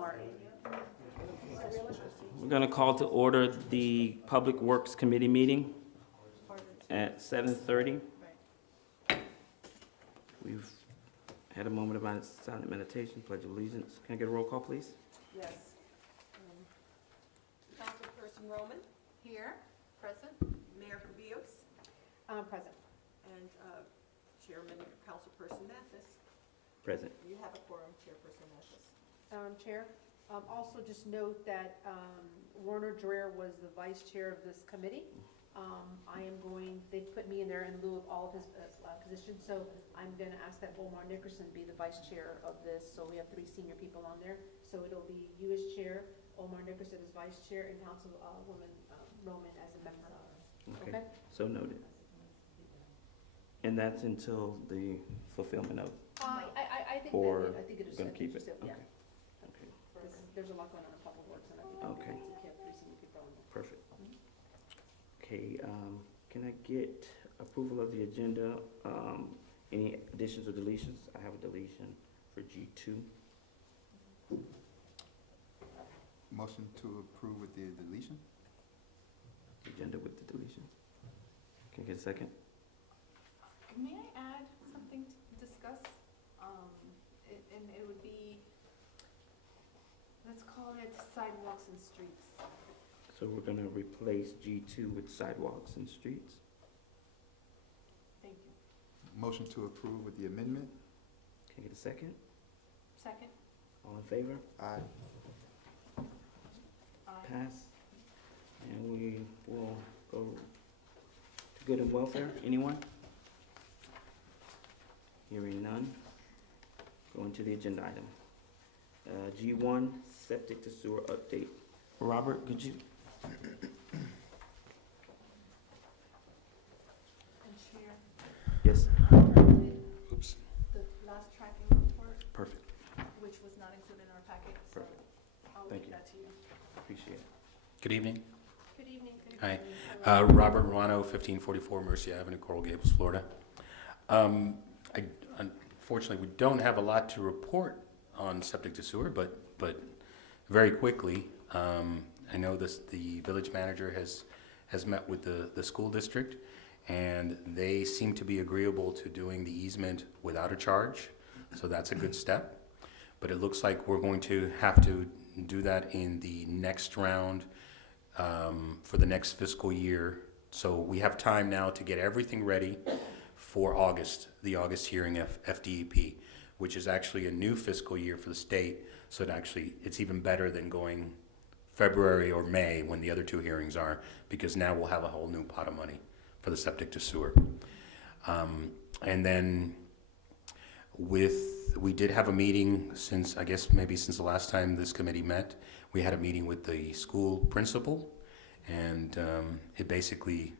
Martin. We're going to call to order the Public Works Committee meeting at 7:30. We've had a moment of silent meditation, pledge of allegiance. Can I get a roll call, please? Yes. Councilperson Roman, Here, present. Mayor Cabillas, Present. and Chairman, Councilperson Mathis. Present. You have a quorum, Chairperson Mathis. Chair, also just note that Warner Dreher was the vice chair of this committee. They put me in there in lieu of all of his positions, so I'm going to ask that Omar Nickerson be the vice chair of this. So we have 3 senior people on there. So it'll be you as chair, Omar Nickerson as vice chair, and Councilwoman Roman as a member. Okay? So noted. And that's until the fulfillment of, I think or I think it is. gonna keep it? Yeah. Okay, There's a lot going on in public works, and I think Okay. we have 3 senior people on there. perfect. Okay, can I get approval of the agenda? Any additions or deletions? I have a deletion for G2. Motion to approve with the deletion? Agenda with the deletion. Can I get a second? May I add something to discuss? And it would be, let's call it sidewalks and streets. So we're gonna replace G2 with sidewalks and streets. Thank you. Motion to approve with the amendment? Can I get a second? Second? All in favor? Aye. Aye. Pass. And we will go to good and welfare. Anyone? Hearing none. Going to the agenda item. G1, septic to sewer update. Robert, could you? And Chair, Yes. Oops. the last tracking report, Perfect. which was not included in our packet, so Perfect. I'll Thank leave you. that to you. Appreciate it. Good evening. Good evening. Hi. Robert Ruano, 1544 Mercy Avenue, Coral Gables, Florida. Unfortunately, we don't have a lot to report on septic to sewer, but very quickly, I know the village manager has met with the school district, and they seem to be agreeable to doing the easement without a charge, so that's a good step. But it looks like we're going to have to do that in the next round for the next fiscal year. So we have time now to get everything ready for August, the August hearing of FDEP, which is actually a new fiscal year for the state. So it's even better than going February or May when the other 2 hearings are, because now we'll have a whole new pot of money for the septic to sewer. And then we did have a meeting since the last time this committee met. We had a meeting with the school principal, and it basically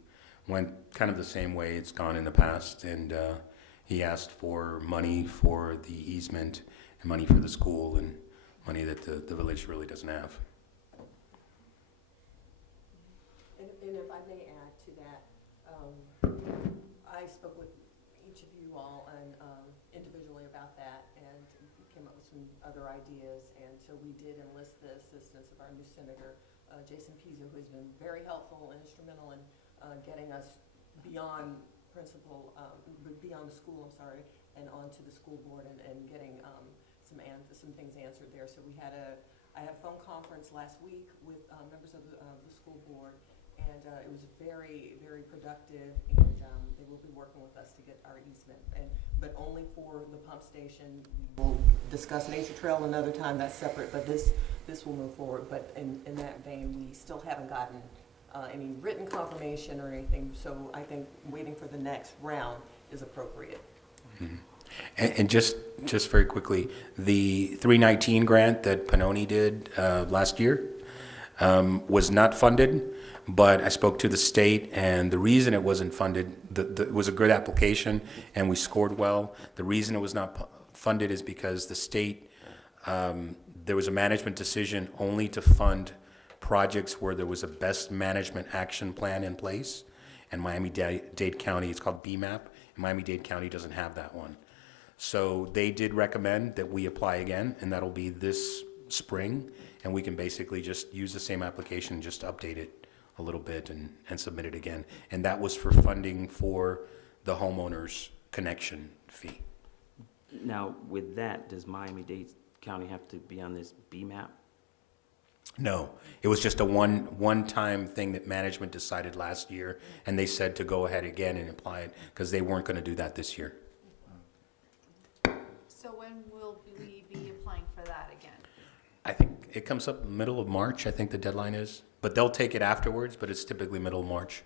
went kind of the same way it's gone in the past, and he asked for money for the easement and money for the school and money that the village really doesn't have. And if I may add to that, I spoke with each of you all and individually about that, and we came up with some other ideas, and so we did enlist the assistance of our new senator, Jason Pizzo, who has been very helpful and instrumental in getting us beyond beyond the school, and onto the school board, and getting some things answered there. So I had a phone conference last week with members of the school board, and it was very, very productive, and they will be working with us to get our easement, but only for the pump station. We'll discuss Nature Trail another time, that's separate, but this will move forward. But in that vein, we still haven't gotten any written confirmation or anything, so I think waiting for the next round is appropriate. Mm-hmm. And just very quickly, the 319 grant that Pannoni did last year was not funded, but I spoke to the state, and the reason it wasn't funded, it was a good application, and we scored well. The reason it was not funded is because the state, there was a management decision only to fund projects where there was a best management action plan in place, and Miami-Dade County, it's called BMAP, and Miami-Dade County doesn't have that one. So they did recommend that we apply again, and that'll be this spring, and we can basically just use the same application, just update it a little bit and submit it again. And that was for funding for the homeowner's connection fee. Now, with that, does Miami-Dade County have to be on this BMAP? No, it was just a one-time thing that management decided last year, and they said to go ahead again and apply it, because they weren't gonna do that this year. So when will we be applying for that again? I think it comes up middle of March, I think the deadline is, but they'll take it afterwards, but it's typically middle of March.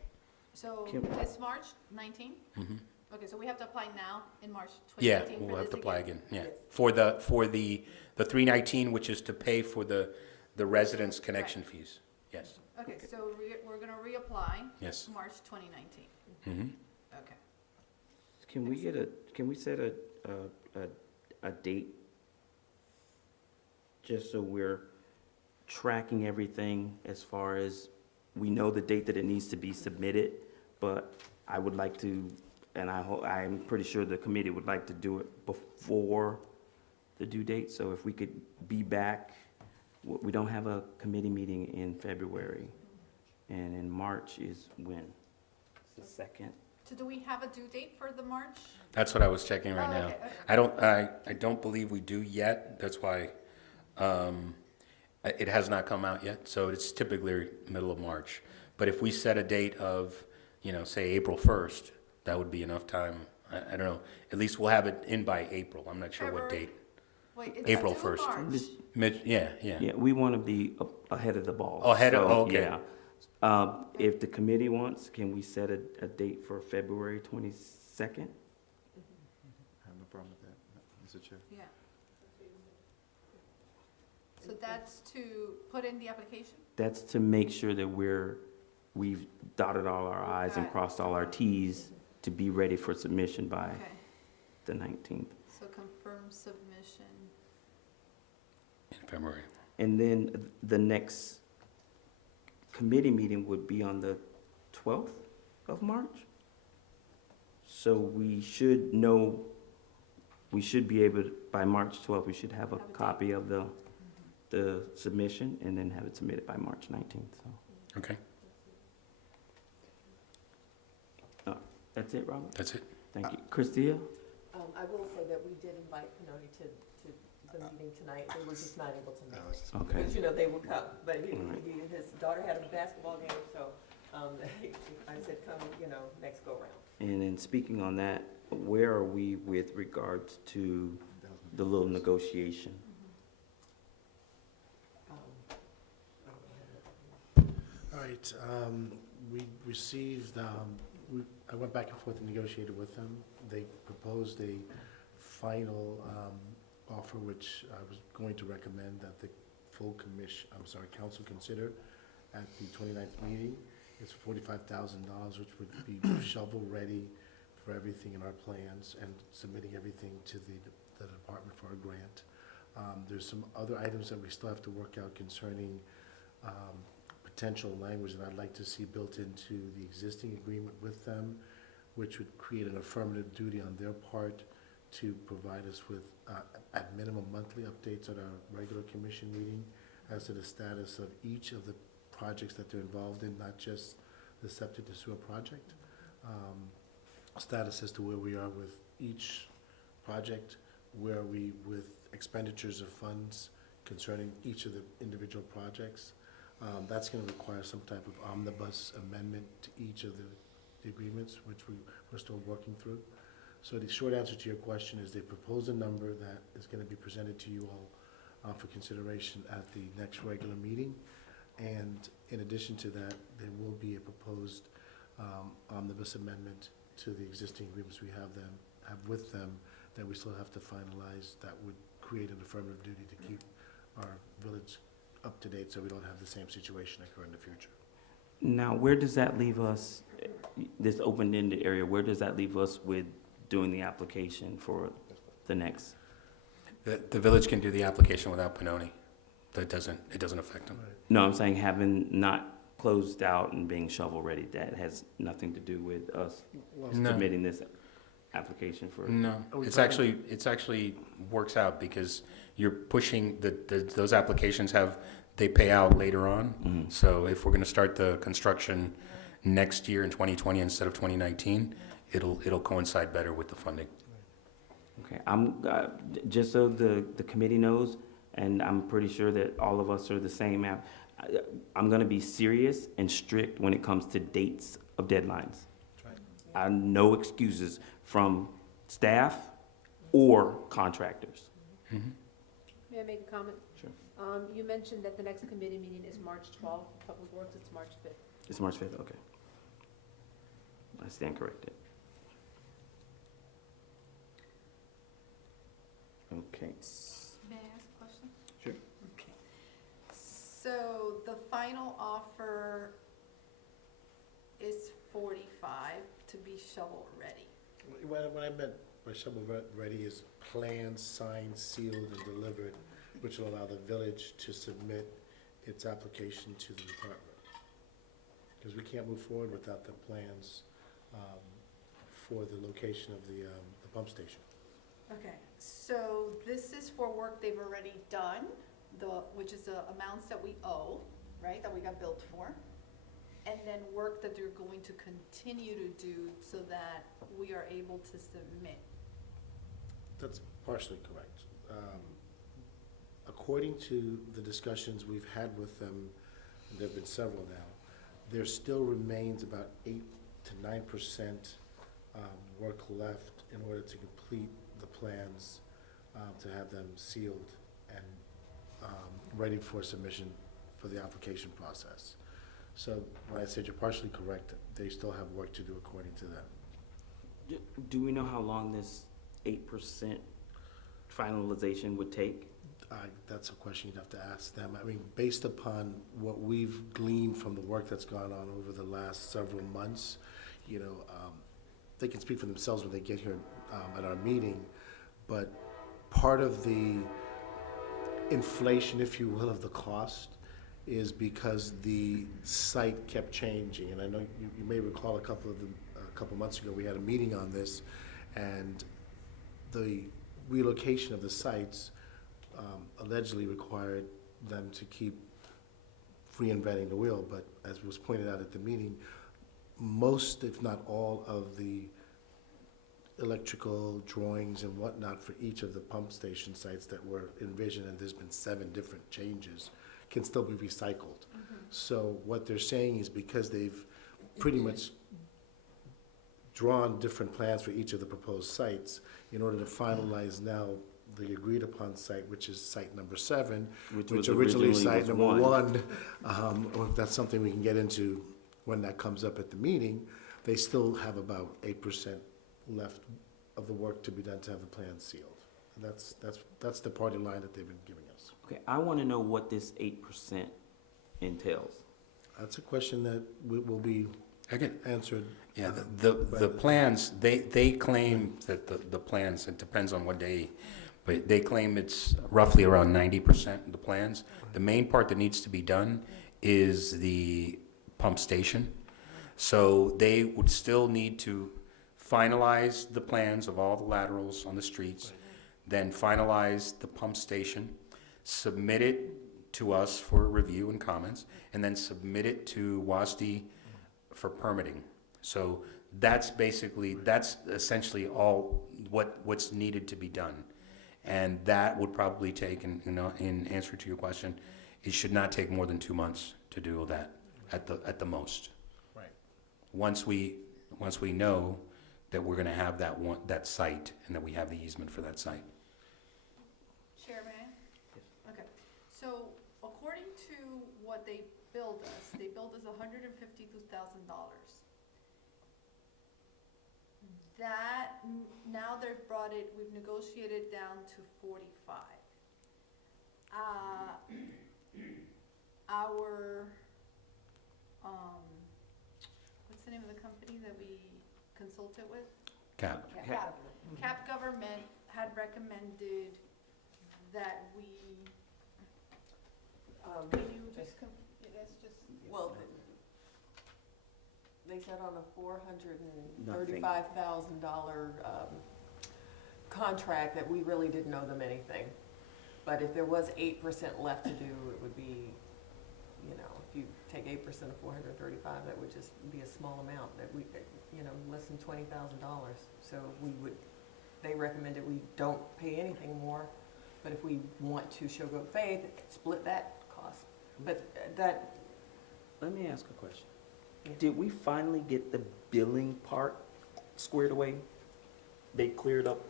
So Kim- it's March 19? Mhm. Okay, so we have to apply now in March Yeah, 2019 for we'll have this to apply again? again, yeah. For the 319, which is to pay for the residents' connection fees. Yes, Okay, so we're gonna reapply yes. March 2019. Mhm. Okay. Can we set a date? Just so we're tracking everything as far as, we know the date that it needs to be submitted, but I would like to, and I'm pretty sure the committee would like to do it before the due date, so if we could be back, we don't have a committee meeting in February, and in March is when? The second? So do we have a due date for the March? That's what I was checking right Oh, now. okay. I don't believe we do yet, that's why, it has not come out yet, so it's typically middle of March. But if we set a date of, say April 1st, that would be enough time. I don't know, at least we'll have it in by April, I'm not sure what February? date. Wait, it's April due 1st. March. Yeah. Yeah, we want to be ahead of the ball. Oh, ahead of- So, okay. yeah. If the committee wants, can we set a date for February 22nd? I have no problem with that, Mr. Chair. Yeah. So that's to put in the application? That's to make sure that we've dotted all our i's and Got it. crossed all our t's to be ready for submission by Okay, the 19th. so confirm submission. In February. And then the next committee meeting would be on the 12th of March. So we should know, we should be able, by March 12th, we should have a Have a date. copy of the submission and then have it submitted by March 19th, so. Okay, That's it, Robert? that's it. Thank you. Christia? I will say that we did invite Pinoni to the meeting tonight, they were just not able to make No, it. it's just- Okay. Because, they would come, but Alright. his daughter had a basketball game, so, I said, come, next go round. And then speaking on that, where are we with regards to the little negotiation? All right, we received, I went back and forth and negotiated with them. They proposed a final offer, which I was going to recommend that the full council consider at the 29th meeting. It's $45,000, which would be shovel-ready for everything in our plans and submitting everything to the department for a grant. There's some other items that we still have to work out concerning potential language that I'd like to see built into the existing agreement with them, which would create an affirmative duty on their part to provide us with, at minimum, monthly updates at our regular commission meeting as to the status of each of the projects that they're involved in, not just the septic to sewer project. Status as to where we are with each project, where are we with expenditures of funds concerning each of the individual projects. That's gonna require some type of omnibus amendment to each of the agreements, which we're still working through. So the short answer to your question is they proposed a number that is gonna be presented to you all for consideration at the next regular meeting. And in addition to that, there will be a proposed omnibus amendment to the existing agreements we have with them that we still have to finalize, that would create an affirmative duty to keep our village up to date so we don't have the same situation occur in the future. Now, where does that leave us, this open-ended area, where does that leave us with doing the application for the next? The village can do the application without Pinoni. It doesn't affect them. No, I'm saying having not closed out and being shovel-ready, that has nothing to do with us No. submitting this. application for? No, Are we it's talking- actually works out because you're pushing, those applications they pay out later on. Mhm. So if we're gonna start the construction next year in 2020 instead of 2019, it'll coincide better with the funding. Okay, just so the committee knows, and I'm pretty sure that all of us are the same, I'm gonna be serious and strict when it comes to dates of deadlines. That's right. No excuses from staff or contractors. Mhm. May I make a comment? Sure. You mentioned that the next committee meeting is March 12th, Public Works, it's March 5th. It's March 5th, okay. I stand corrected. Okay. May I ask a question? Sure. Okay. So the final offer is 45 to be shovel-ready. What I meant by shovel-ready is planned, signed, sealed, and delivered, which will allow the village to submit its application to the department. Because we can't move forward without the plans for the location of the pump station. Okay, so this is for work they've already done, which is the amounts that we owe, right, that we got billed for, and then work that they're going to continue to do so that we are able to submit. That's partially correct. According to the discussions we've had with them, and there have been several now, there still remains about 8 to 9% work left in order to complete the plans, to have them sealed and ready for submission for the application process. So when I said you're partially correct, they still have work to do according to them. Do we know how long this 8% finalization would take? That's a question you'd have to ask them. I mean, based upon what we've gleaned from the work that's gone on over the last several months, you know, they can speak for themselves when they get here at our meeting, but part of the inflation, if you will, of the cost is because the site kept changing. And I know you may recall a couple months ago, we had a meeting on this, and the relocation of the sites allegedly required them to keep reinventing the wheel, but as was pointed out at the meeting, most, if not all, of the electrical drawings and whatnot for each of the pump station sites that were envisioned, and there's been 7 different changes, can still be recycled. So what they're saying is because they've pretty much drawn different plans for each of the proposed sites, in order to finalize now the agreed-upon site, which is site number 7, which was originally site was number 1, that's something we can get into when that comes up at the meeting. They still have about 8% left of the work to be done to have the plan sealed. And that's the party line that they've been giving us. Okay, I want to know what this 8% entails. That's a question that will be Again, answered. yeah, the plans, they claim that the plans, it depends on what day, but they claim it's roughly around 90% of the plans. The main part that needs to be done is the pump station. So they would still need to finalize the plans of all the laterals on the streets, then finalize the pump station, submit it to us for review and comments, and then submit it to WASD for permitting. So that's essentially all what's needed to be done. And that would probably take, in answer to your question, it should not take more than 2 months to do all that at the most. Right. Once we know that we're gonna have that site and that we have the easement for that site. Chairman? Okay, so according to what they billed us $152,000. That, now they've brought it, we've negotiated down to 45. Our, what's the name of the company that we consulted with? Cap. Cap Government had recommended that we, can you just, let's just. Well, They said on a $435,000 contract that we really didn't owe them anything. But if there was 8% left to do, it would be, you know, if you take 8% of 435, that would just be a small amount that we, you know, less than $20,000. So they recommended we don't pay anything more, but if we want to show good faith, split that cost. But that, Let me ask a question. Yeah. Did we finally get the billing part squared away? They cleared up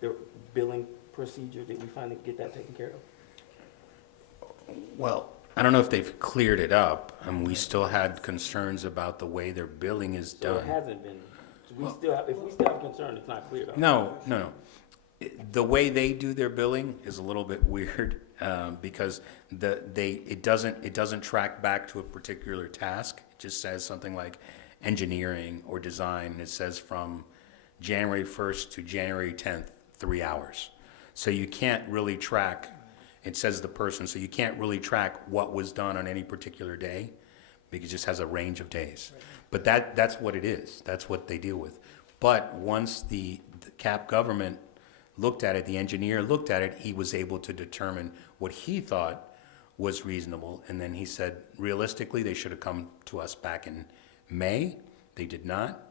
their billing procedure? Did we finally get that taken care of? Well, I don't know if they've cleared it up, and we still had concerns about the way their billing is So done. it hasn't been, Well- if we still have concern, it's not cleared up. No. The way they do their billing is a little bit weird, because it doesn't track back to a particular task. It just says something like engineering or design. It says from January 1st to January 10th, 3 hours. So you can't really track, it says the person, so you can't really track what was done on any particular day, because it just has a range of days. But that's what it is. That's what they deal with. But once the CAP government looked at it, the engineer looked at it, he was able to determine what he thought was reasonable. And then he said, realistically, they should have come to us back in May. They did not.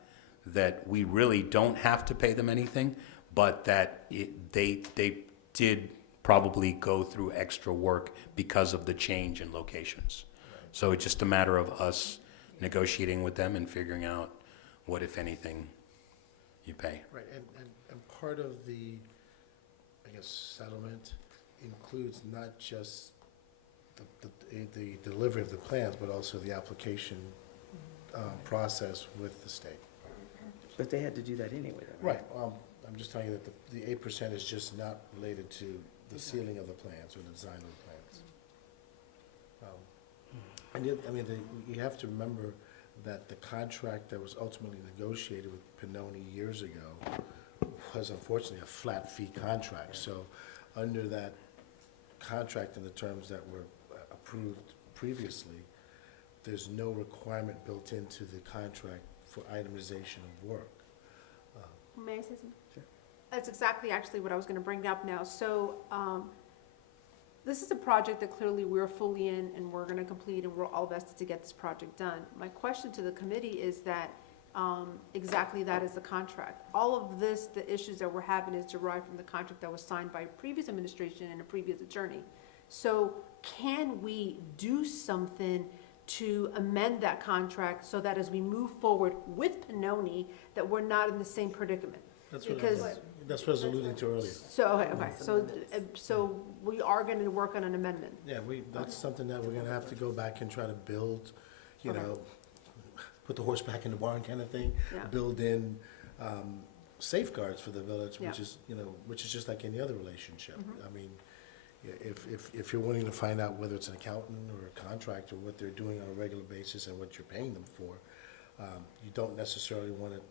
That we really don't have to pay them anything, but that they did probably go through extra work because of the change in locations. So it's just a matter of us negotiating with them and figuring out what, if anything, you pay. Right, and part of the, I guess, settlement includes not just the delivery of the plans, but also the application process with the state. But they had to do that anyway, though, Right, I'm just telling you that the 8% is just not related to the sealing of the plans or the design of the plans. And you have to remember that the contract that was ultimately negotiated with Pannoni years ago was unfortunately a flat fee contract. So under that contract and the terms that were approved previously, there's no requirement built into the contract for itemization of work. May I say something? Sure. That's exactly actually what I was gonna bring up now. So, this is a project that clearly we're fully in and we're gonna complete and we're all vested to get this project done. My question to the committee is that, exactly that is the contract. All of this, the issues that we're having is derived from the contract that was signed by a previous administration and a previous attorney. So can we do something to amend that contract so that as we move forward with Pannoni, that we're not in the same predicament? That's Because- that's what I was alluding to earlier. So, okay, so we are gonna work on an amendment. Yeah, that's something that we're gonna have to go back and try to build, you Okay. know, put the horse back in the barn kind of thing. Yeah. Build in safeguards for the village, Yeah. which is just like any other relationship. Mhm. I mean, if you're wanting to find out whether it's an accountant or a contractor, what they're doing on a regular basis and what you're paying them for, you don't necessarily want to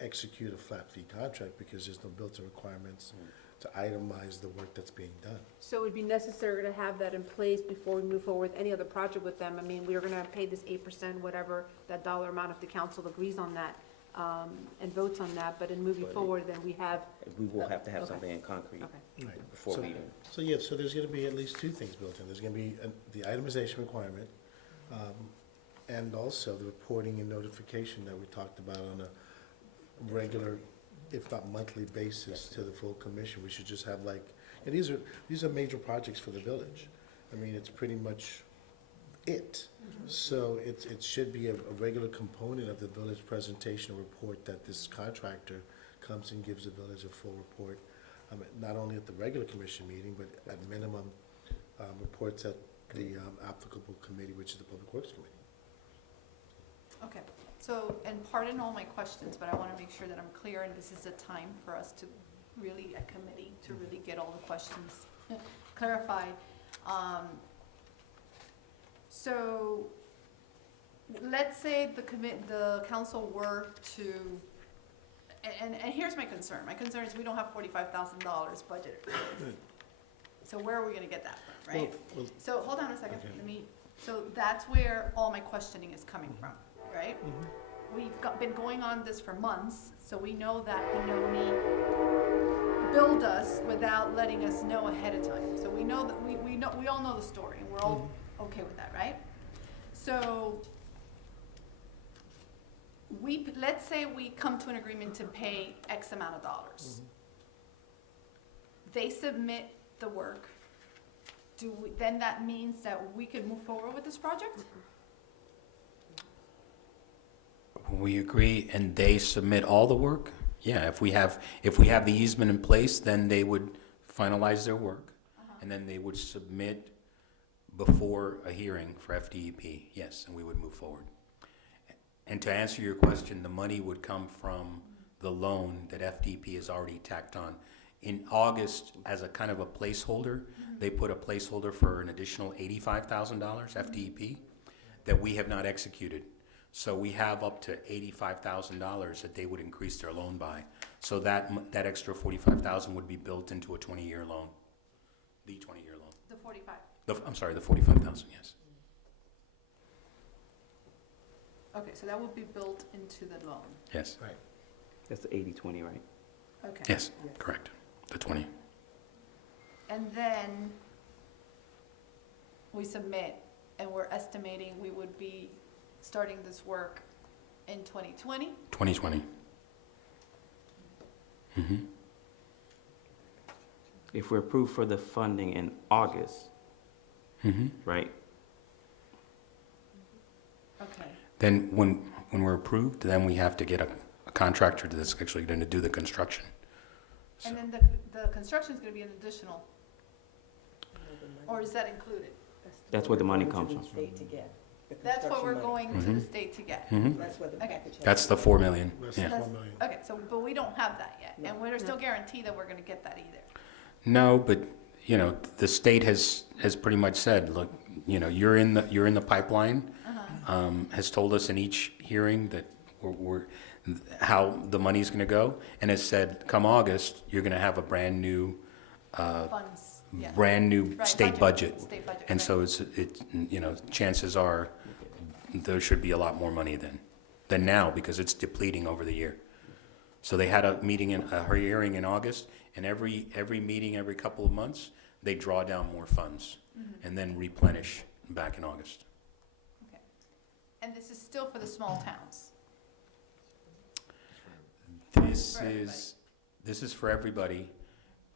execute a flat fee contract because there's no built-in requirements to itemize the work that's being done. So it would be necessary to have that in place before we move forward with any other project with them. I mean, we are gonna pay this 8%, whatever that dollar amount, if the council agrees on that, and votes on that, but in moving But it- forward, then we have, We will have to have Okay. something in concrete okay. Right. before So- we even. So there's gonna be at least two things built in. There's gonna be the itemization requirement, and also the reporting and notification that we talked about on a regular, if not monthly basis to the full commission. We should just have and these are major projects for the village. I mean, it's pretty much it. So it should be a regular component of the village presentation or report that this contractor comes and gives the village a full report. Not only at the regular commission meeting, but at minimum, reports at the applicable committee, which is the Public Works Committee. Okay, so, and pardon all my questions, but I want to make sure that I'm clear, and this is a time for us to really, a committee, to really get all the questions clarified. So, let's say the council were to, and here's my concern. My concern is we don't have $45,000 budgeted for this. So where are we gonna get that from, right? Well, So, hold on a second, Okay. so that's where all my questioning is coming from. right? Been going on this for months, so we know that Benoni billed us without letting us know ahead of time. So we know that, we all know the story, and we're all okay with that, right? So let's say we come to an agreement to pay X amount of dollars. They submit the work. Then that means that we can move forward with this project? We agree, and they submit all the work? Yeah, if we have the easement in place, then they would finalize their work, and then they would submit before a hearing for FDEP, yes, and we would move forward. And to answer your question, the money would come from the loan that FDEP has already tacked on. In August, as a kind of a placeholder, they put a placeholder for an additional $85,000 FDEP that we have not executed. So we have up to $85,000 that they would increase their loan by. So that extra $45,000 would be built into a 20-year loan, the 20-year loan. The 45. I'm sorry, the $45,000, yes. Okay, so that would be built into the loan. Yes, That's the 80-20, right? Okay. yes, correct, the 20. And then we submit, and we're estimating we would be starting this work in 2020. 2020. Mm-hmm. If we're approved for the funding in August, Mm-hmm. right? Okay. Then when we're approved, then we have to get a contractor that's actually going to do the construction. So- And then the construction's gonna be an additional, or is that included? That's where the money we're going comes to the state to get, the That's what we're construction money. going to the Mhm. state to get. Mhm. That's where the Okay. package has. That's the 4 million, That's yeah. 4 million. Okay, so, but we don't have that yet, and No. we're still guaranteed that we're gonna get that either. No, but, the state has pretty much said, look, you're in the pipeline, has told us in each hearing that how the money's gonna go, and has said, come August, you're gonna have a brand-new, Funds, yeah. brand-new Right, state budget. State budget, And right. so chances are, there should be a lot more money than now, because it's depleting over the year. So they had a hearing in August, and every meeting, every couple of months, they draw down more funds, and then replenish back in August. Okay. And this is still for the small towns? This For everybody. this is for everybody,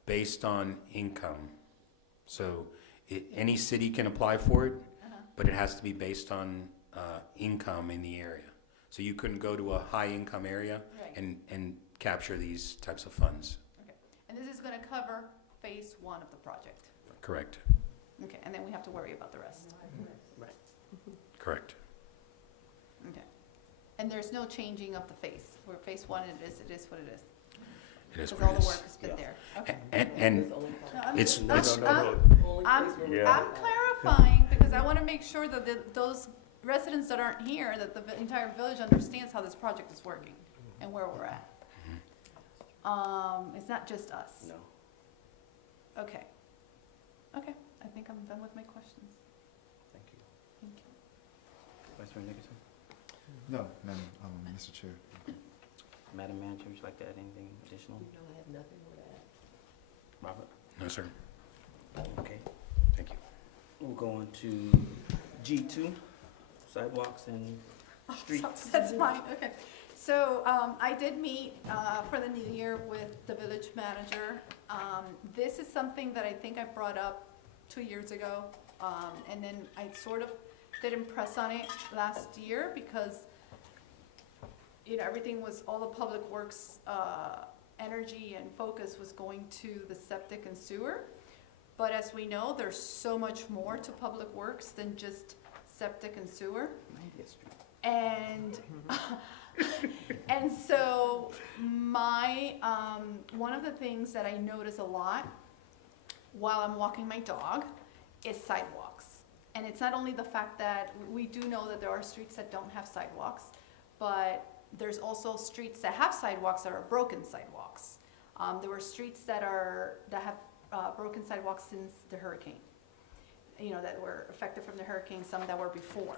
based on income. So any city can apply for it, but it has to be based on income in the area. So you couldn't go to a high-income area Right. and capture these types of funds. Okay. And this is gonna cover phase 1 of the project? Correct, Okay, and then we have to worry about the rest? correct. Okay. And there's no changing of the phase? Where phase 1 it is what it is? It is Because what all it the is. work has been there? Okay. And No, it's- I'm clarifying, because I wanna make sure that those residents that aren't here, that the entire village understands how this project is working and where we're at. It's not just us. No. Okay. Okay, I think I'm done with my questions. Thank you. Thank you. Vice Mayor Nicholson? No, Mr. Chair. Madam Manager, would you like to add anything additional? No, I have nothing more to add. Robert? No, sir. Okay. Thank you. We'll go on to G2, sidewalks and streets. That's fine, okay. So, I did meet, for the new year with the village manager. This is something that I think I brought up 2 years ago, and then I sort of didn't press on it last year because, everything was, all the public works, energy and focus was going to the septic and sewer. But as we know, there's so much more to public works than just septic and sewer. And, and so one of the things that I notice a lot while I'm walking my dog is sidewalks. And it's not only the fact that we do know that there are streets that don't have sidewalks, but there's also streets that have sidewalks that are broken sidewalks. There were streets that have broken sidewalks since the hurricane, that were affected from the hurricane, some that were before.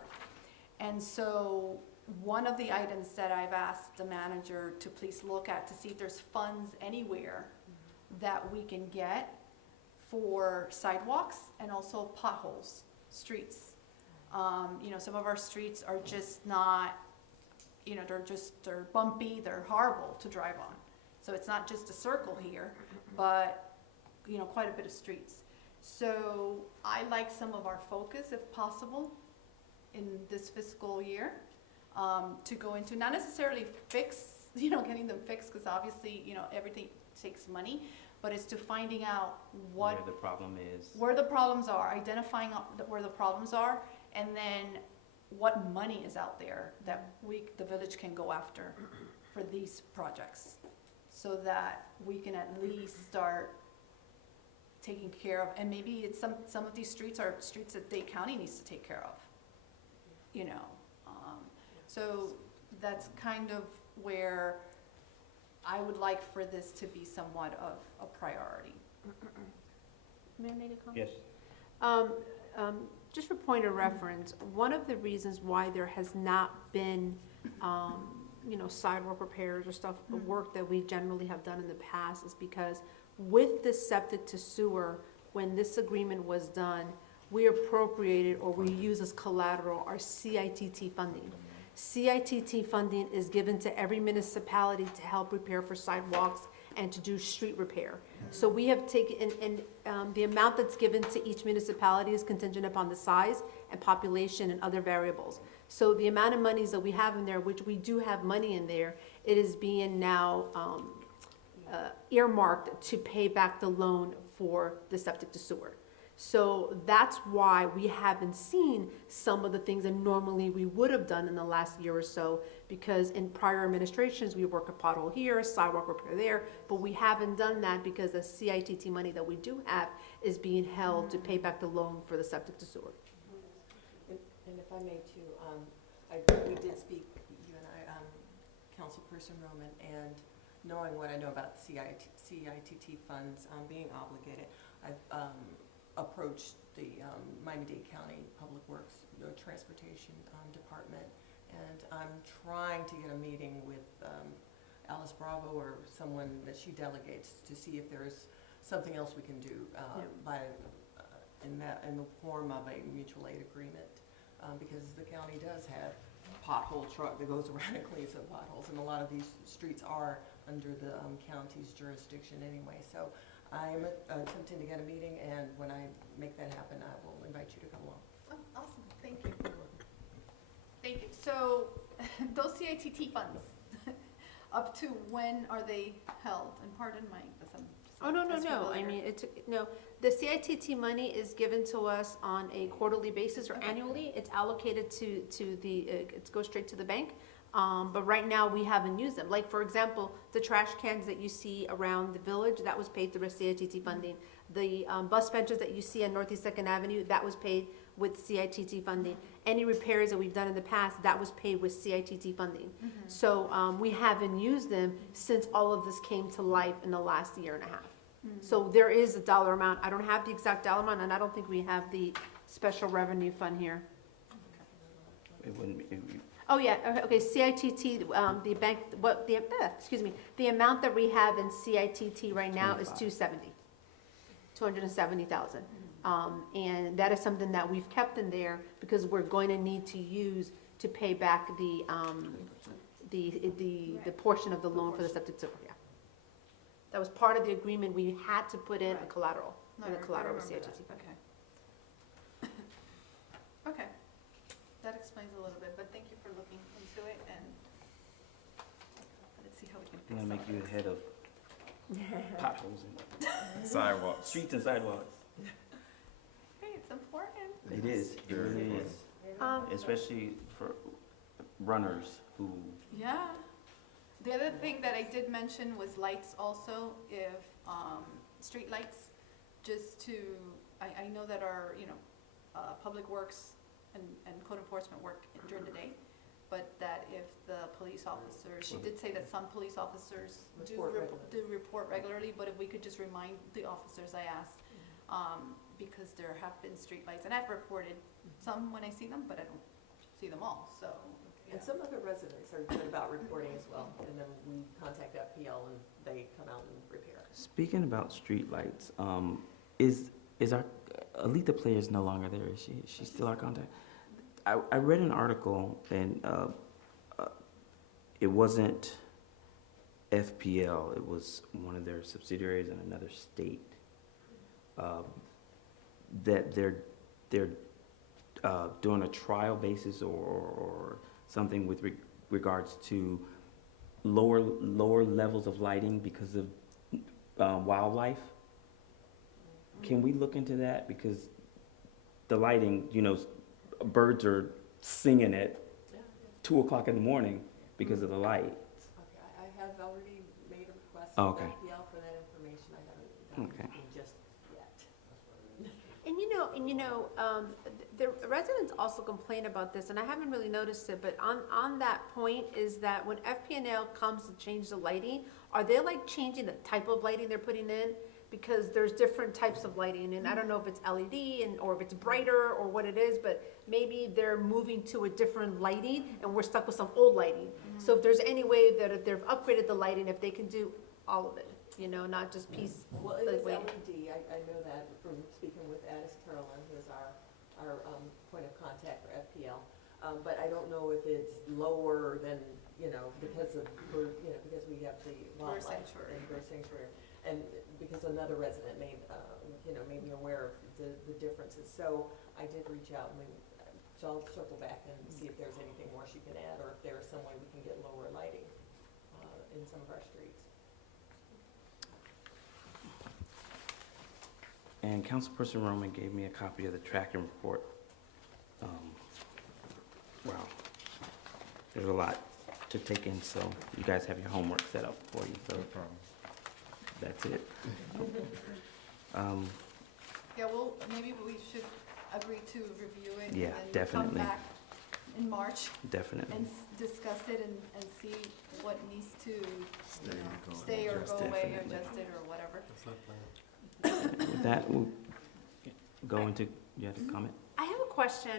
And so one of the items that I've asked the manager to please look at to see if there's funds anywhere that we can get for sidewalks and also potholes, streets. You know, some of our streets are just not, you know, they're bumpy, they're horrible to drive on. So it's not just a circle here, but, you know, quite a bit of streets. So I like some of our focus, if possible, in this fiscal year, to go into, not necessarily fix, you know, getting them fixed, because obviously, you know, everything takes money, but it's to finding out what, Where the problem is. where the problems are, identifying where the problems are, and then what money is out there that the village can go after for these projects, so that we can at least start taking care of, and maybe it's some of these streets are streets that Dade County needs to take care of, you know. So that's kind of where I would like for this to be somewhat of a priority. May I make a comment? Yes. Just for point of reference, one of the reasons why there has not been, you know, sidewalk repairs or stuff, the work that we generally have done in the past is because with the septic to sewer, when this agreement was done, we appropriated or we use as collateral our CITT funding. CITT funding is given to every municipality to help repair for sidewalks and to do street repair. So we have taken, and the amount that's given to each municipality is contingent upon the size and population and other variables. So the amount of monies that we have in there, which we do have money in there, it is being now earmarked to pay back the loan for the septic to sewer. So that's why we haven't seen some of the things that normally we would have done in the last year or so, because in prior administrations, we work a pothole here, a sidewalk repair there, but we haven't done that because the CITT money that we do have is being held to pay back the loan for the septic to sewer. And if I may too, we did speak, you and I, Councilperson Roman, and knowing what I know about the CITT funds being obligated, I've approached the Miami-Dade County Public Works Transportation Department, and I'm trying to get a meeting with Alice Bravo or someone that she delegates to see if there's something else we can do in the form of a mutual aid agreement, because the county does have a pothole truck that goes around and cleans up potholes, and a lot of these streets are under the county's jurisdiction anyway. So I'm attempting to get a meeting, and when I make that happen, I will invite you to come along. Oh, awesome, thank you. Thank you. So those CITT funds, up to when are they held? And pardon my, Oh, no, I mean, the CITT money is given to us on a quarterly basis or annually. It's allocated to the, it goes straight to the bank. But right now, we haven't used them. Like, for example, the trash cans that you see around the village, that was paid through CITT funding. The bus benches that you see on Northeast 2nd Avenue, that was paid with CITT funding. Any repairs that we've done in the past, that was paid with CITT funding. So we haven't used them since all of this came to life in the last year and a half. So there is a dollar amount. I don't have the exact dollar amount, and I don't think we have the special revenue fund here. It wouldn't be, Oh, yeah, okay, CITT, the bank, the amount that we have in CITT right now is 270,000. And that is something that we've kept in there because we're going to need to use to pay back the portion of the loan for the septic system, yeah. That was part of the agreement, we had to put in a collateral, and the collateral was CITT. Okay. Okay, that explains a little bit, but thank you for looking into it, and let's see how we can I'm fix gonna make some you of the this. head of potholes and Sidewalks. streets and sidewalks. Hey, it's important. It is, it really is, especially for runners who, Yeah. The other thing that I did mention was lights also, if, street lights, just to, I know that our, Public Works and code enforcement work during the day, but that if the police officers, she did say that some police officers do report regularly, but if we could just remind the officers, I asked, because there have been street lights, and I've reported some when I see them, but I don't see them all, so And some other residents are good about reporting as well, and then we contact FPL and they come out and repair it. Speaking about streetlights, is our, Alita Player is no longer there, is she? Is she still our contact? I read an article and, it wasn't FPL, it was one of their subsidiaries in another state, that they're doing a trial basis or something with regards to lower levels of lighting because of wildlife. Can we look into that? Because the lighting, you know, birds are singing at Yeah, 2 o'clock in the morning because of the light. Okay, I have already made a request Oh, to okay. FPL for that information. I haven't Okay. gotten it just yet. And you know, the residents also complain about this, and I haven't really noticed it, but on that point is that when FPNL comes to change the lighting, are they like changing the type of lighting they're putting in? Because there's different types of lighting, and I don't know if it's LED or if it's brighter or what it is, but maybe they're moving to a different lighting and we're stuck with some old lighting. So if there's any way that if they've upgraded the lighting, if they can do all of it, you know, not just piece. Well, it is Like, LED. I know that from speaking with Addis Carolyn, who is our point of contact for FPL. But I don't know if it's lower than, you know, because we have the wildlife sanctuary. and bird sanctuary. And because another resident made me aware of the differences. So I did reach out, and so I'll circle back and see if there's anything more she can add, or if there's some way we can get lower lighting in some of our streets. And Councilperson Roman gave me a copy of the tracking report. Wow, there's a lot to take in, so you guys have your homework set up for you, so that's it. Yeah, well, maybe we should agree to review it. Yeah, and then definitely. come back in March Definitely. and discuss it and see what needs to, you know, stay or Adjust, go away, or definitely. adjust it or whatever. With that, we'll go into, you had a comment? I have a question.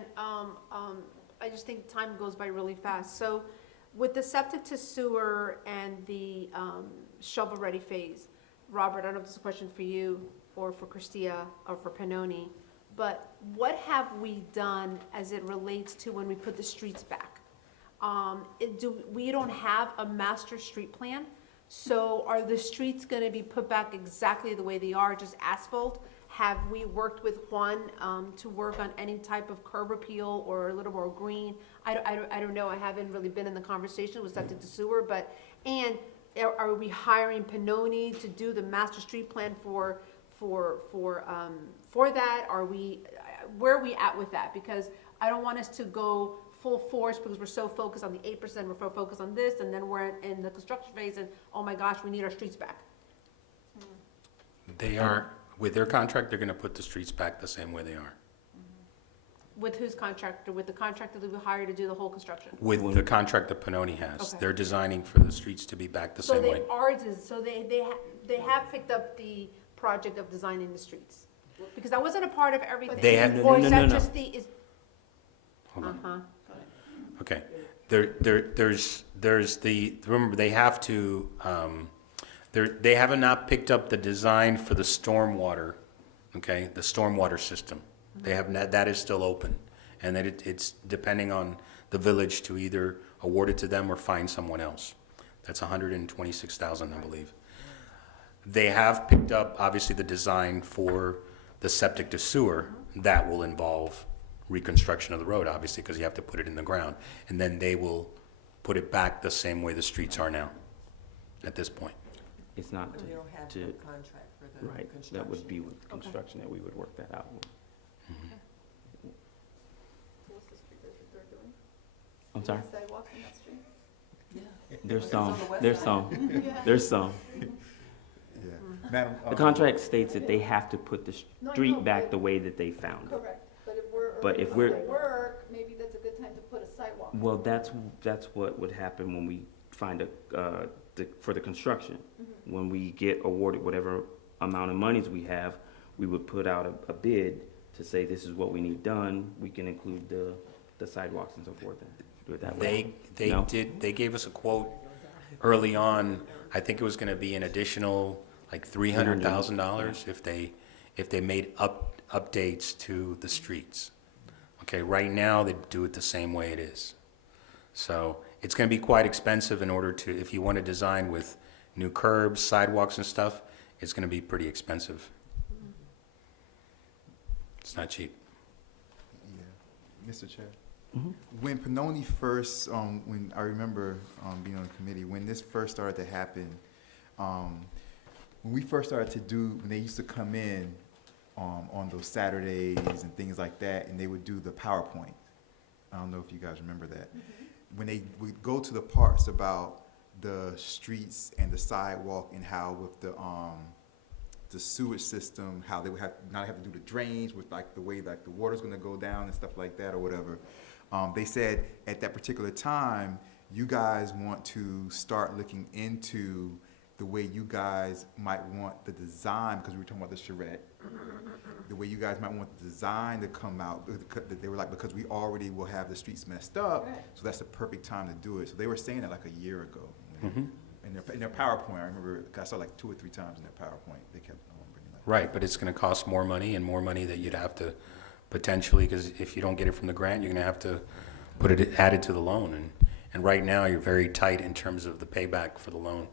I just think time goes by really fast. So with the septic to sewer and the shovel-ready phase, Robert, I don't know if this is a question for you or for Christia or for Pannoni, but what have we done as it relates to when we put the streets back? We don't have a master street plan, so are the streets gonna be put back exactly the way they are, just asphalt? Have we worked with Juan to work on any type of curb appeal or a little more green? I don't know, I haven't really been in the conversation with septic to sewer, and are we hiring Pannoni to do the master street plan for that? Where are we at with that? Because I don't want us to go full force because we're so focused on the 8%, we're so focused on this, and then we're in the construction phase and, oh my gosh, we need our streets back. They are, with their contract, they're gonna put the streets back the same way they are. With whose contractor? With the contractor that we hired to do the whole construction? With the contract that Pannoni has, Okay. they're designing for the streets to be back the So same they way. are, so they have picked up the project of designing the streets? Because I wasn't a part of everything. They have- Or is No, that no, no. just the, is, Hold on. uh-huh. Okay, there's the, remember, they have to, they have not picked up the design for the stormwater, okay, the stormwater system. They have not, that is still open, and that it's depending on the village to either award it to them or find someone else. That's $126,000, I believe. They have picked up, obviously, the design for the septic to sewer. That will involve reconstruction of the road, obviously, because you have to put it in the ground. And then they will put it back the same way the streets are now, at this point. It's not We don't have to, no contract for the right, construction. that would be with construction that we would work that out. What's the street that they're doing? I'm sorry? Sidewalks in that street? Yeah. There's It's some, on the west there's side. some, Yeah. there's some. Yeah. Madam. The contract states that they have to put the No, I know, street back but- the way that they found it. Correct, but if we're. But if already we're- doing the work, maybe that's a good time to put a sidewalk. Well, that's what would happen when we find for the construction. Mhm. When we get awarded whatever amount of monies we have, we would put out a bid to say this is what we need done. We can include the sidewalks and so forth. Do it that way. No? They gave us a quote early on. I think it was gonna be an additional like $300,000 if they made updates to the streets. Okay, right now, they do it the same way it is. So it's gonna be quite expensive in order to, if you wanna design with new curbs, sidewalks and stuff, it's gonna be pretty expensive. It's not cheap. Yeah. Mr. Chair? Mhm. When Pannoni first, when I remember being on the committee, when this first started to happen, when we first started to do, when they used to come in on those Saturdays and things like that, and they would do the PowerPoint. I don't know if you guys remember that. When they would go to the parts about the streets and the sidewalk and how with the sewage system, how they would not have to do the drains with like the way like the water's gonna go down and stuff like that or whatever. They said at that particular time, you guys want to start looking into the way you guys might want the design, because we were talking about the charrette, the way you guys might want the design to come out. They were like, because we already will have the streets messed up, so that's the perfect time to do it. So they were saying that like a year ago. Mhm. In their PowerPoint, I remember, I saw like 2 or 3 times in their PowerPoint, they kept bringing that. Right, but it's gonna cost more money and more money that you'd have to potentially, because if you don't get it from the grant, you're gonna have to add it to the loan. And right now, you're very tight in terms of the payback for the loan.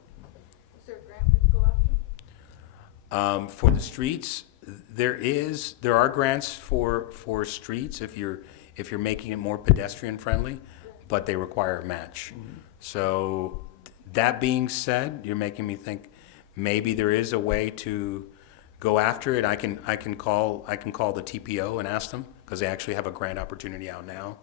Is there a grant we can go after? For the streets, there are grants for streets if you're making it more pedestrian friendly, but they require a match. So that being said, you're making me think maybe there is a way to go after it. I can call the TPO and ask them, because they actually have a grant opportunity out now,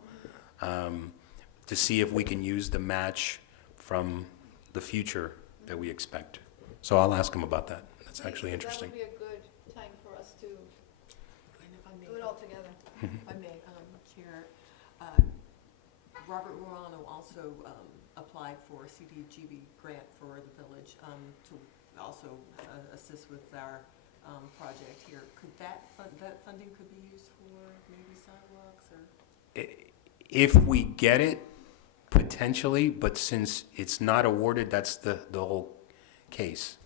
to see if we can use the match from the future that we expect. So I'll ask them about that. That's actually interesting. That would be a good time for us to And if I may, do it all together. if I may, Chair, Robert Morano also applied for a CDGB grant for the village to also assist with our project here. Could that funding could be used for maybe sidewalks or? If we get it, potentially, but since it's not awarded, that's the whole case.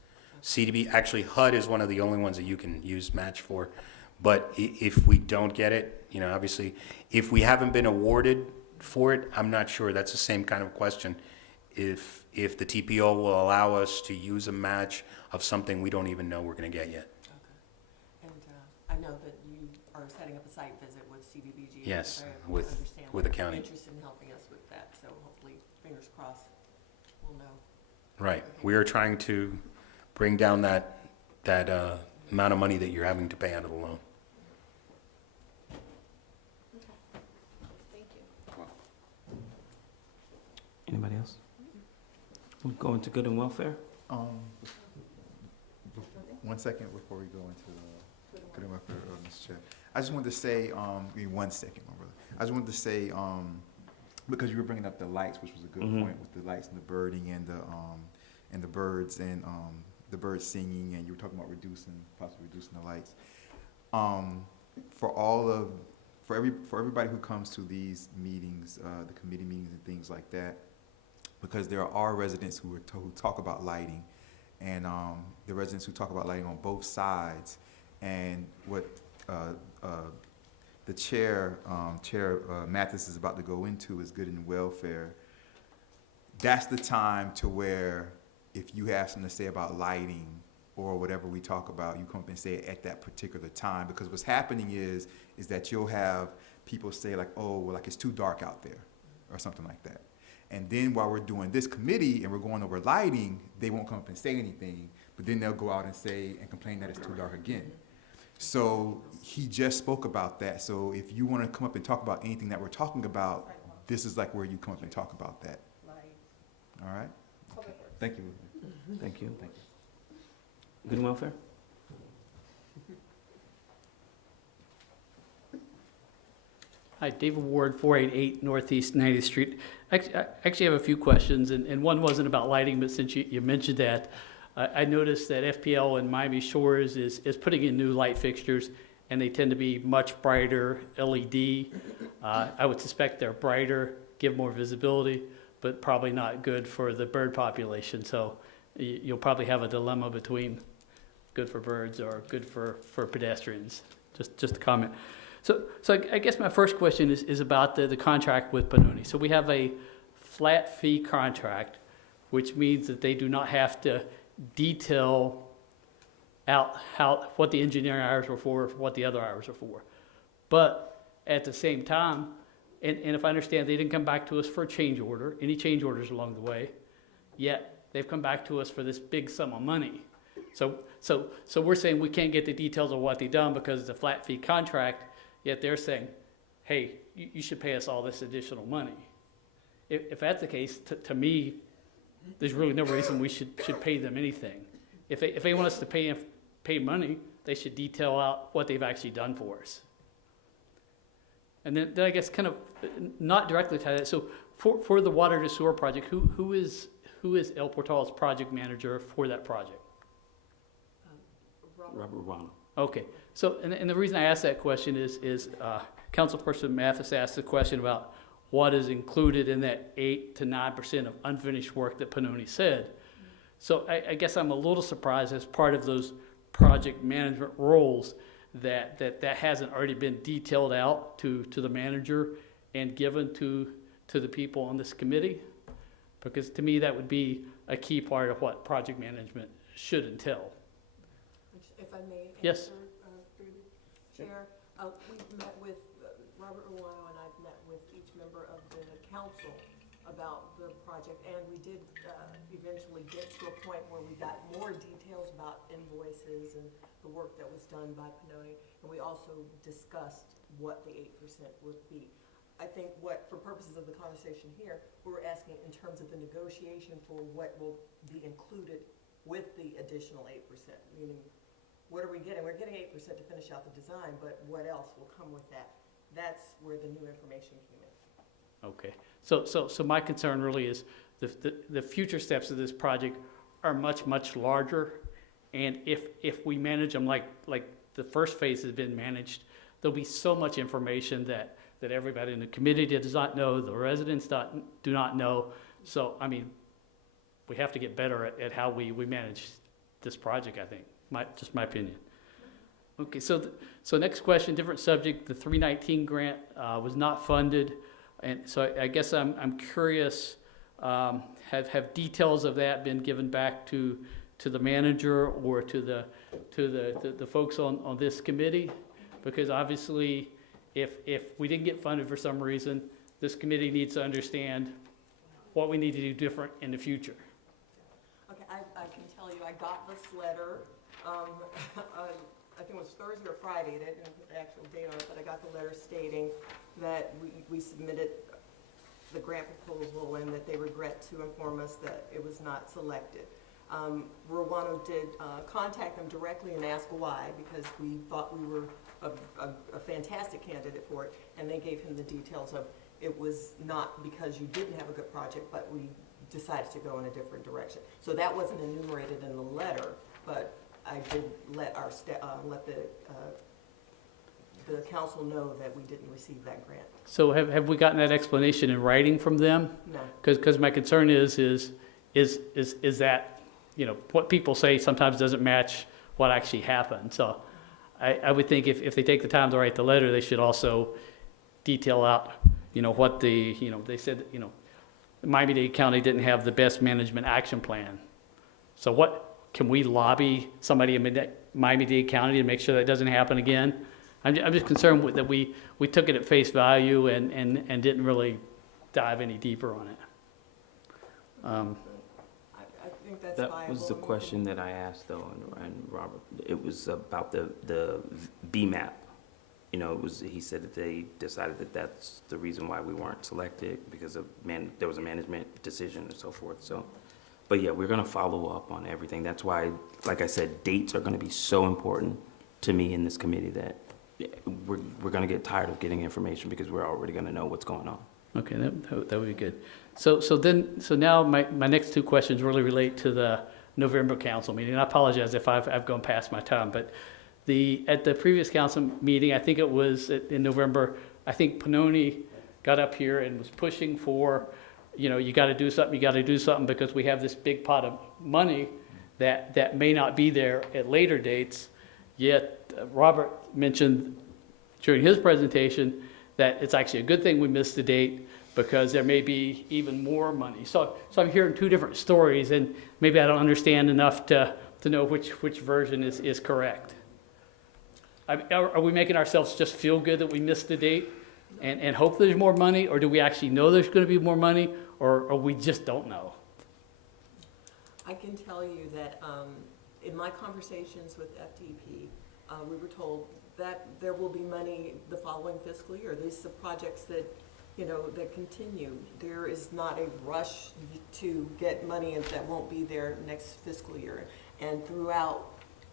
CDB, actually HUD is one of the only ones that you can use match for. But if we don't get it, obviously, if we haven't been awarded for it, I'm not sure. That's the same kind of question. If the TPO will allow us to use a match of something we don't even know we're gonna get yet. Okay. And I know that you are setting up a site visit with CDBG. Yes, I with understand the they're county. interested in helping us with that, so hopefully, fingers crossed, we'll know. Right. We are trying to bring down that amount of money that you're having to pay out of the loan. Thank you. Anybody else? We'll go into good and welfare. 1 second before we go into good and welfare, Mr. Chair. I just wanted to say, give me 1 second, my brother. I just wanted to say, because you were bringing up the lights, which was a good point with the lights and the birding and the birds and the birds singing, and you were talking about possibly reducing the lights. For everybody who comes to these meetings, the committee meetings and things like that, because there are residents who talk about lighting, and the residents who talk about lighting on both sides, and what the Chair Mathis is about to go into is good and welfare. That's the time to where if you have something to say about lighting or whatever we talk about, you come up and say it at that particular time, because what's happening is that you'll have people say like, oh, well, like it's too dark out there or something like that. And then while we're doing this committee and we're going over lighting, they won't come up and say anything, but then they'll go out and say and complain that it's too dark again. So he just spoke about that. So if you want to come up and talk about anything that we're talking about, this is like where you come up and talk about that. All right? Thank you. Thank you. Good and welfare? Hi, David Ward, 488 Northeast 90th Street. I actually have a few questions, and one wasn't about lighting, but since you mentioned that, I noticed that FPL in Miami Shores is putting in new light fixtures, and they tend to be much brighter LED. I would suspect they're brighter. give more visibility, but probably not good for the bird population. So you'll probably have a dilemma between good for birds or good for pedestrians. Just a comment. So I guess my first question is about the contract with Panoni. So we have a flat fee contract, which means that they do not have to detail out what the engineering hours were for, what the other hours are for. But at the same time, and if I understand, they didn't come back to us for a change order, any change orders along the way, yet they've come back to us for this big sum of money. So we're saying we can't get the details of what they've done because it's a flat fee contract, yet they're saying, hey, you should pay us all this additional money. If that's the case, to me, there's really no reason we should pay them anything. If they want us to pay money, they should detail out what they've actually done for us. And then I guess kind of not directly tied to that. So for the water to sewer project, who is El Portal's project manager for that project? Robert Romano. Okay. So and the reason I asked that question is Councilperson Mathis asked the question about what is included in that 8 to 9% of unfinished work that Panoni said. So I guess I'm a little surprised as part of those project management roles that hasn't already been detailed out to the manager and given to the people on this committee. Because to me, that would be a key part of what project management should entail. If I may Yes. answer, through the chair, we've met with, Robert Ruano and I've met with each member of the council about the project, and we did eventually get to a point where we got more details about invoices and the work that was done by Panoni, and we also discussed what the 8% would be. I think for purposes of the conversation here, we're asking in terms of the negotiation for what will be included with the additional 8%, meaning what are we getting? We're getting 8% to finish out the design, but what else will come with that? That's where the new information came in. Okay. So my concern really is the future steps of this project are much, much larger. And if we manage them like the first phase has been managed, there'll be so much information that everybody in the committee does not know, the residents do not know. So, I mean, we have to get better at how we manage this project, I think. Just my opinion. Okay, so next question, different subject. The 319 grant was not funded. And so I guess I'm curious, have details of that been given back to the manager or to the folks on this committee? Because obviously, if we didn't get funded for some reason, this committee needs to understand what we need to do different in the future. Okay, I can tell you, I got this letter, I think it was Thursday or Friday, they didn't put the actual date on it, but I got the letter stating that we submitted the grant proposal and that they regret to inform us that it was not selected. Ruano did contact them directly and ask why, because we thought we were a fantastic candidate for it, and they gave him the details of it was not because you didn't have a good project, but we decided to go in a different direction. So that wasn't enumerated in the letter, but I did let the council know that we didn't receive that grant. So have we gotten that explanation in writing from them? No. Because my concern is that, you know, what people say sometimes doesn't match what actually happened. So I would think if they take the time to write the letter, they should also detail out, you know, what they said, you know, Miami-Dade County didn't have the best management action plan. So what, can we lobby somebody in Miami-Dade County to make sure that doesn't happen again? I'm just concerned that we took it at face value and didn't really dive any deeper on it. I think that's That viable. was the question that I asked though, and Robert, it was about the BMAP. You know, he said that they decided that that's the reason why we weren't selected, because there was a management decision and so forth, so. But yeah, we're gonna follow up on everything. That's why, like I said, dates are gonna be so important to me in this committee that we're gonna get tired of getting information because we're already gonna know what's going on. Okay, that would be good. So now my next two questions really relate to the November council meeting. And I apologize if I've gone past my time, but at the previous council meeting, I think it was in November, I think Panoni got up here and was pushing for, you know, you gotta do something because we have this big pot of money that may not be there at later dates. Yet Robert mentioned during his presentation that it's actually a good thing we missed the date because there may be even more money. So I'm hearing two different stories, and maybe I don't understand enough to know which version is correct. Are we making ourselves just feel good that we missed the date and hope there's more money, or do we actually know there's gonna be more money, or we just don't know? I can tell you that in my conversations with FDP, we were told that there will be money the following fiscal year. These are projects that, you know, that continue. There is not a rush to get money that won't be there next fiscal year. And throughout,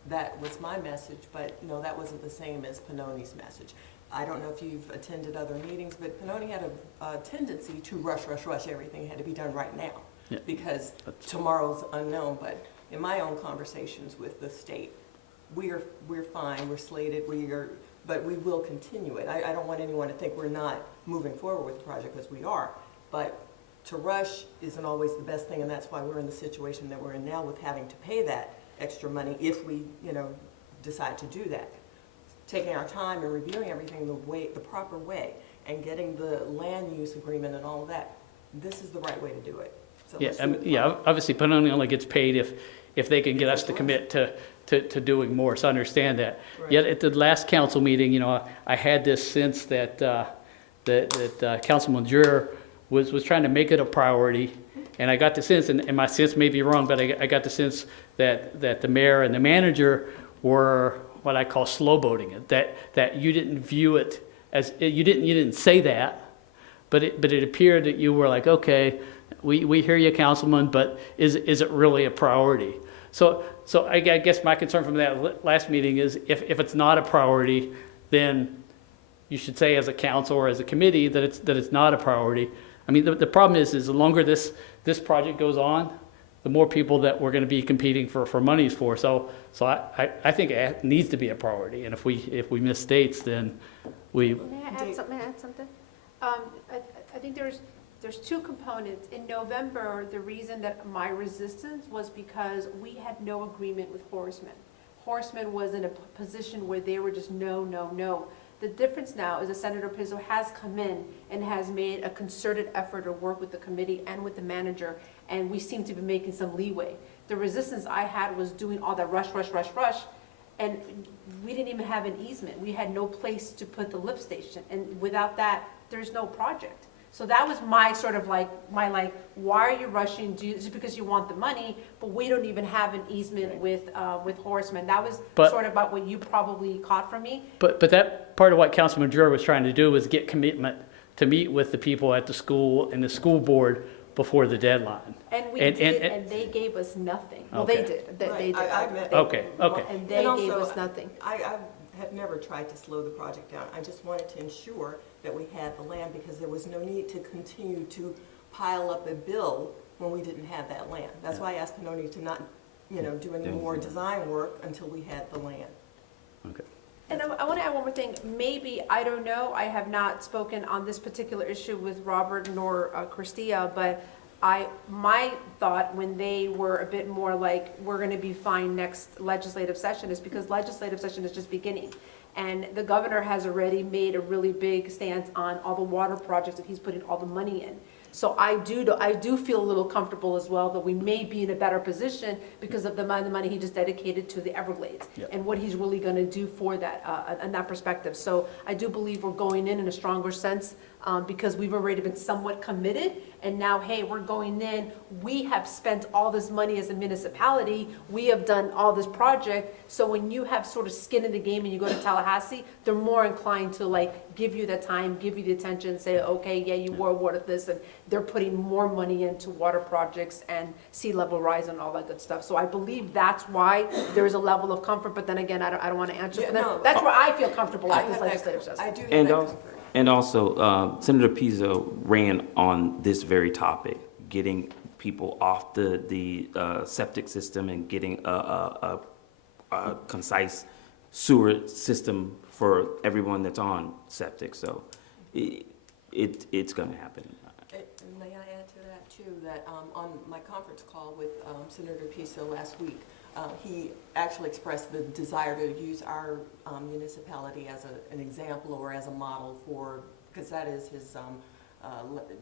that was my message, but no, that wasn't the same as Pannoni's message. I don't know if you've attended other meetings, but Pannoni had a tendency to rush everything had to be done right now. Yeah. Because tomorrow's unknown, but in my own conversations with the state, we're fine, we're slated, but we will continue it. I don't want anyone to think we're not moving forward with the project, because we are. But to rush isn't always the best thing, and that's why we're in the situation that we're in now with having to pay that extra money if we, you know, decide to do that. Taking our time and reviewing everything the proper way, and getting the land use agreement and all of that, this is the right way to do it. So Yeah, let's do it. obviously Pannoni only gets paid if they can get us to commit to doing more, so I understand that. Right. Yet at the last council meeting, you know, I had this sense that, Councilman Jur was trying to make it a priority, and I got the sense, and my sense may be wrong, but I got the sense that the mayor and the manager were what I call slow boating it, that you didn't view it as, you didn't say that, but it appeared that you were like, okay, we hear you, Councilman, but is it really a priority? So I guess my concern from that last meeting is if it's not a priority, then you should say as a council or as a committee that it's not a priority. I mean, the problem is the longer this project goes on, the more people that we're gonna be competing for monies for. So I think it needs to be a priority, and if we miss dates, then we, May I add something? I think there's two components. In November, the reason that my resistance was because we had no agreement with Horseman. Horseman was in a position where they were just no, no, no. The difference now is that Senator Pizzo has come in and has made a concerted effort to work with the committee and with the manager, and we seem to be making some leeway. The resistance I had was doing all that rush, and we didn't even have an easement. We had no place to put the lift station, and without that, there's no project. So that was my sort of like, why are you rushing? Just because you want the money, but we don't even have an easement with Horseman. That was But- sort of about what you probably caught from me. but that part of what Councilman Jur was trying to do was get commitment to meet with the people at the school and the school board before the deadline. And we And- did, and- and they gave us nothing. Well, Okay. they did, they Right. did. I met- Okay. And they And gave also, us nothing. I have never tried to slow the project down. I just wanted to ensure that we had the land, because there was no need to continue to pile up a bill when we didn't have that land. That's why I asked Pannoni to not, you know, do any more design work until we had the land. And I want to add one more thing. Maybe, I don't know, I have not spoken on this particular issue with Robert nor Christia, but my thought when they were a bit more like, we're going to be fine next legislative session, is because legislative session is just beginning. And the governor has already made a really big stance on all the water projects that he's putting all the money in. So I do feel a little comfortable as well that we may be in a better position because of the amount of money he just dedicated to the Everglades Yep. and what he's really going to do for that, in that perspective. So I do believe we're going in a stronger sense because we've already been somewhat committed. And now, hey, we're going in, we have spent all this money as a municipality, we have done all this project. So when you have sort of skin in the game and you go to Tallahassee, they're more inclined to like give you the time, give you the attention, say, okay, yeah, you were awarded this, and they're putting more money into water projects and sea level rise and all that good stuff. So I believe that's why there is a level of comfort, but then again, I don't want to answer for them. Yeah, no. That's where I feel comfortable I at this have that- legislative session. I do have And that also, comfort. and also, Senator Pizzo ran on this very topic, getting people off the septic system and getting a concise sewer system for everyone that's on septic. So it's gonna happen. And may I add to that too, that on my conference call with Senator Piso last week, he actually expressed the desire to use our municipality as an example or as a model for, because that is his,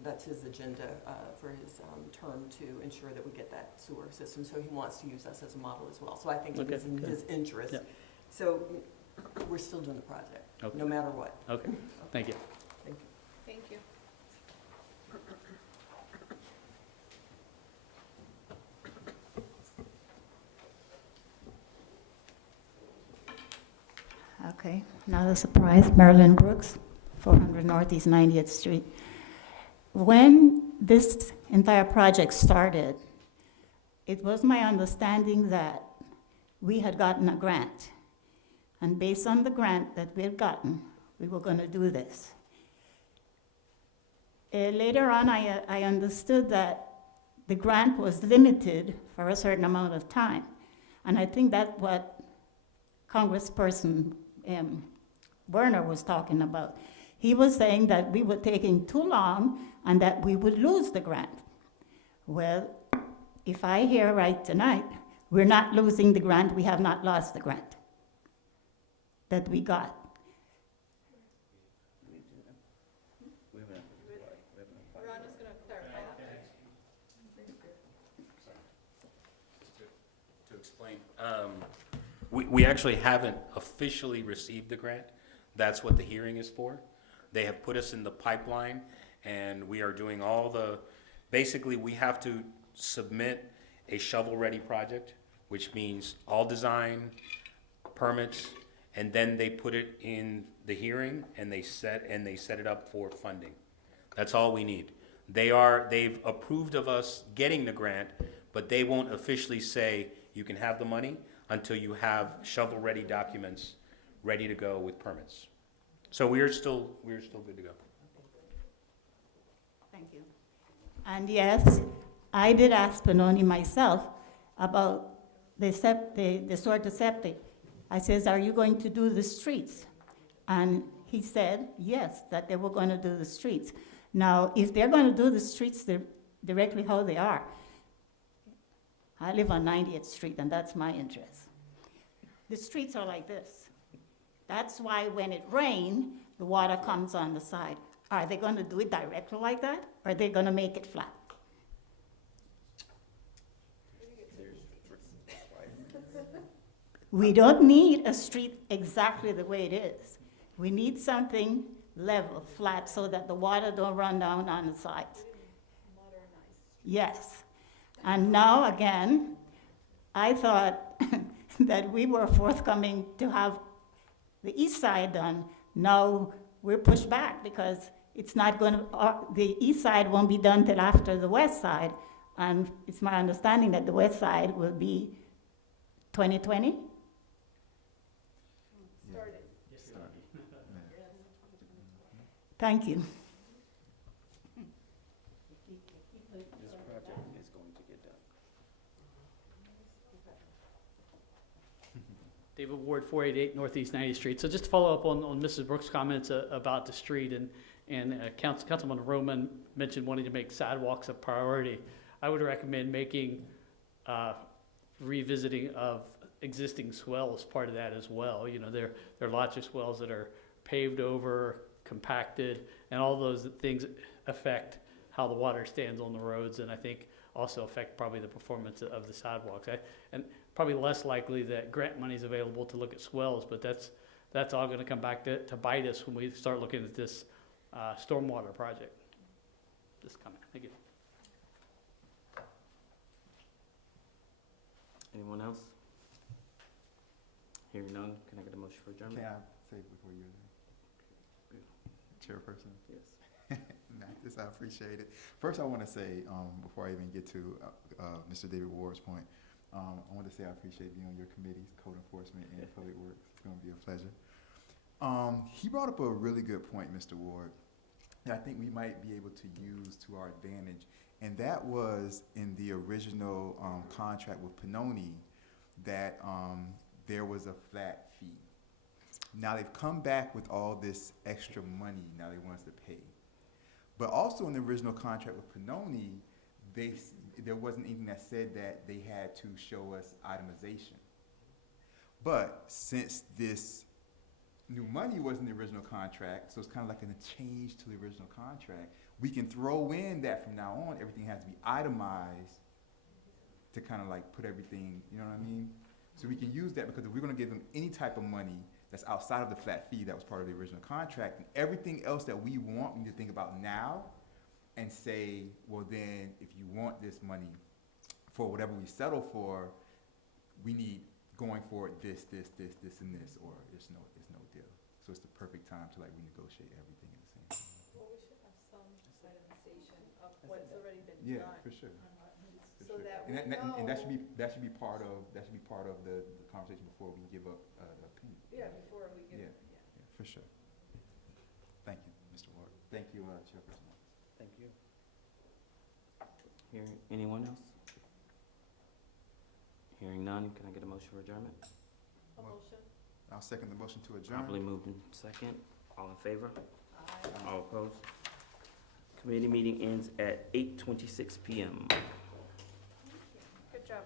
that's his agenda for his term, to ensure that we get that sewer system. So he wants to use us as a model as well. So I think it Okay, is in good. his interest. Yep. So we're still doing the project, Okay. no matter what. Okay, thank you. Thank you. Thank you. Okay, not a surprise, Marilyn Brooks, 400 Northeast 90th Street. When this entire project started, it was my understanding that we had gotten a grant. And based on the grant that we had gotten, we were going to do this. Later on, I understood that the grant was limited for a certain amount of time. And I think that's what Congressperson Werner was talking about. He was saying that we were taking too long and that we would lose the grant. Well, if I hear right tonight, we're not losing the grant, we have not lost the grant that we got. Ron is going to clarify that. To explain, we actually haven't officially received the grant. That's what the hearing is for. They have put us in the pipeline, and we are doing all the, basically, we have to submit a shovel-ready project, which means all design, permits, and then they put it in the hearing, and they set it up for funding. That's all we need. They've approved of us getting the grant, but they won't officially say you can have the money until you have shovel-ready documents ready to go with permits. So we're still good to go. Thank you. And yes, I did ask Panoni myself about the sort of septic. I says, are you going to do the streets? And he said, yes, that they were going to do the streets. Now, if they're going to do the streets directly how they are, I live on 90th Street, and that's my interest. The streets are like this. That's why when it rains, the water comes on the side. Are they going to do it directly like that, or are they going to make it flat? We don't need a street exactly the way it is. We need something level, flat, so that the water don't run down on the sides. Yes. And now, again, I thought that we were forthcoming to have the east side done. Now, we're pushed back because it's not going to, the east side won't be done till after the west side. And it's my understanding that the west side will be 2020? Thank you. This project is going to get done. David Ward, 488 Northeast 90th Street. So just to follow up on Mrs. Brooks' comments about the street, and Councilman Roman mentioned wanting to make sidewalks a priority. I would recommend making revisiting of existing swells part of that as well. You know, there are lots of swells that are paved over, compacted, and all those things affect how the water stands on the roads, and I think also affect probably the performance of the sidewalks. And probably less likely that grant money is available to look at swells, but that's all going to come back to bite us when we start looking at this stormwater project. This coming. Thank you. Anyone else? Hearing none, can I get a motion for adjournment? Can I say before you're chairperson? Yes. Mathis, I appreciate it. First, I want to say, before I even get to Mr. David Ward's point, I want to say I appreciate being on your committees, Code Enforcement and Public Works. It's going to be a pleasure. He brought up a really good point, Mr. Ward, that I think we might be able to use to our advantage, and that was in the original contract with Panoni that there was a flat fee. Now they've come back with all this extra money now they want us to pay. But also in the original contract with Panoni, there wasn't anything that said that they had to show us itemization. But since this new money was in the original contract, so it's kind of like a change to the original contract, we can throw in that from now on, everything has to be itemized to kind of like put everything, you know what I mean? So we can use that, because if we're gonna give them any type of money that's outside of the flat fee that was part of the original contract, and everything else that we want, we need to think about now and say, well then, if you want this money for whatever we settle for, we need going forward this, and this, or it's no deal. So it's the perfect time to like renegotiate everything at the same time. Well, we should have some itemization of what's already been Yeah, done. for sure. For So sure. that And we and that should know- be, that should be part of the conversation before we give up, a penny. Yeah, before we give, Yeah. Yeah, for sure. Thank you, Mr. Ward. Thank you, Chairperson. Thank you. Anyone else? Hearing none, can I get a motion for adjournment? a motion. I'll second the motion to adjourn. Properly moved in second. All in favor? Aye. All opposed? Committee meeting ends at 8:26 PM. Good job.